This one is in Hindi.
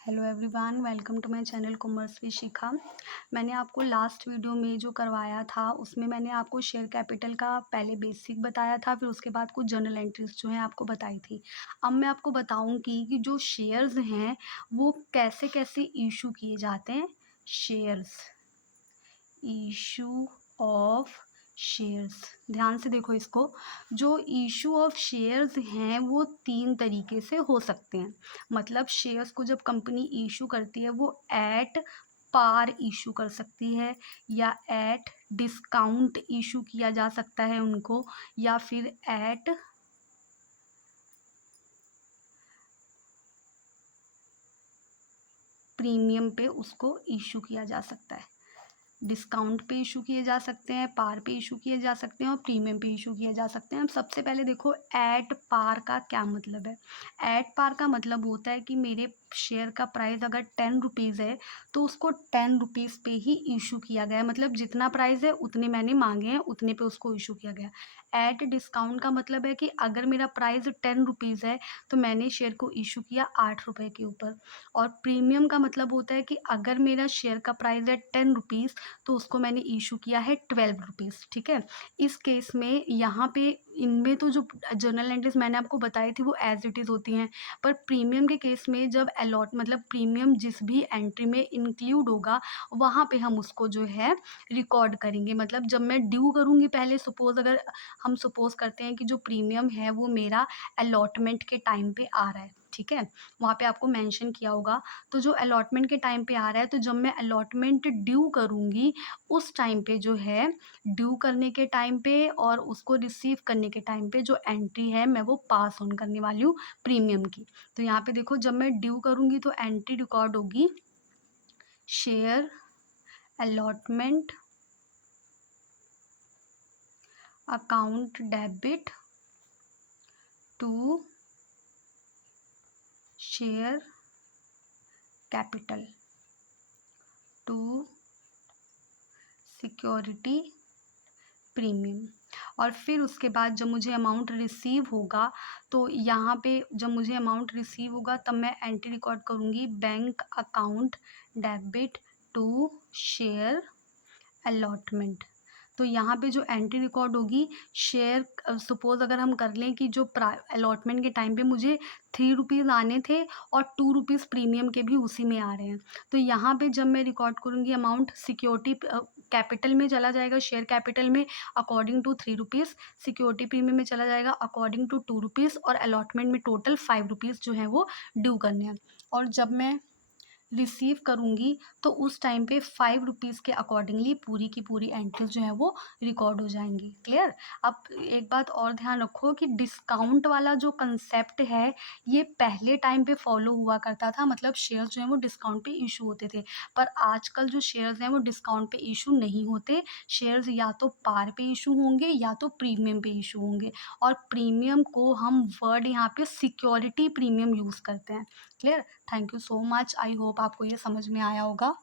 Hello everyone, welcome to my channel commerce with Shikha. मैंने आपको लास्ट वीडियो में जो करवाया था उसमें मैंने आपको शेयर कैपिटल का पहले बेसिक बताया था, फिर उसके बाद कुछ जर्नल एंट्रीज जो हैं आपको बताई थी। अब मैं आपको बताऊंगी कि जो शेयर्स हैं वो कैसे कैसे इशू किए जाते हैं। शेयर्स, इशू ऑफ शेयर्स, ध्यान से देखो इसको। जो इशू ऑफ शेयर्स हैं वो 3 तरीके से हो सकते हैं। मतलब शेयर्स को जब कंपनी इशू करती है वो एट पार इशू कर सकती है, या एट डिस्काउंट इशू किया जा सकता है उनको, या फिर एट प्रीमियम पे उसको इशू किया जा सकता है। डिस्काउंट पे इशू किए जा सकते हैं, पार पे इशू किए जा सकते हैं और प्रीमियम पे इशू किए जा सकते हैं। अब सबसे पहले देखो एट पार का क्या मतलब है। एट पार का मतलब होता है कि मेरे शेयर का प्राइस अगर 10 रुपीज़ है तो उसको 10 रुपीज़ पे ही इशू किया गया है। मतलब जितना प्राइस है उतने मैंने मांगे हैं, उतने पे उसको इशू किया गया। एट डिस्काउंट का मतलब है कि अगर मेरा प्राइस 10 रुपीज़ है तो मैंने शेयर को इशू किया 8 रुपये के ऊपर। और प्रीमियम का मतलब होता है कि अगर मेरा शेयर का प्राइस है 10 रुपीज़ तो उसको मैंने इशू किया है 12 रुपीज़। ठीक है। इस केस में यहाँ पे इनमें तो जो जर्नल एंट्रीज मैंने आपको बताई थी वो एज इट इज़ होती हैं, पर प्रीमियम के केस में जब अलॉट मतलब प्रीमियम जिस भी एंट्री में इंक्लूड होगा वहाँ पे हम उसको जो है रिकॉर्ड करेंगे। मतलब जब मैं ड्यू करूँगी, पहले सपोज अगर हम सपोज करते हैं कि जो प्रीमियम है वो मेरा अलॉटमेंट के टाइम पे आ रहा है, ठीक है, वहाँ पे आपको मेंशन किया होगा। तो जो अलॉटमेंट के टाइम पे आ रहा है तो जब मैं अलॉटमेंट ड्यू करूँगी उस टाइम पे जो है, ड्यू करने के टाइम पे और उसको रिसीव करने के टाइम पे जो एंट्री है मैं वो पास ऑन करने वाली हूँ प्रीमियम की। तो यहाँ पे देखो, जब मैं ड्यू करूँगी तो एंट्री रिकॉर्ड होगी share allotment account debit to share capital to security premium. और फिर उसके बाद जब मुझे अमाउंट रिसीव होगा तो यहाँ पे जब मुझे अमाउंट रिसीव होगा तब मैं एंट्री रिकॉर्ड करूँगी bank account debit to share allotment. तो यहाँ पे जो एंट्री रिकॉर्ड होगी शेयर, सपोज अगर हम कर लें कि जो अलॉटमेंट के टाइम पे मुझे 3 रुपीज़ आने थे और 2 रुपीज़ प्रीमियम के भी उसी में आ रहे हैं, तो यहाँ पे जब मैं रिकॉर्ड करूँगी अमाउंट सिक्योरिटी कैपिटल में चला जाएगा, शेयर कैपिटल में according to 3 rupees, security premium में चला जाएगा अकॉर्डिंग टू 2 रुपीज़, और अलॉटमेंट में टोटल 5 रुपीज़ जो है वो ड्यू करने हैं। और जब मैं रिसीव करूँगी तो उस टाइम पे 5 रुपीज़ के अकॉर्डिंगली पूरी की पूरी एंट्रीज जो है वो रिकॉर्ड हो जाएंगी। क्लियर। अब एक बात और ध्यान रखो कि डिस्काउंट वाला जो कंसेप्ट है ये पहले टाइम पे फॉलो हुआ करता था, मतलब शेयर्स जो हैं वो डिस्काउंट पे इशू होते थे। पर आजकल जो शेयर्स हैं वो डिस्काउंट पे इशू नहीं होते। शेयर्स या तो पार पे इशू होंगे या तो प्रीमियम पे इशू होंगे, और प्रीमियम को हम वर्ड यहाँ पे सिक्योरिटी प्रीमियम यूज़ करते हैं। Clear. Thank you so much. I hope आपको ये समझ में आया होगा।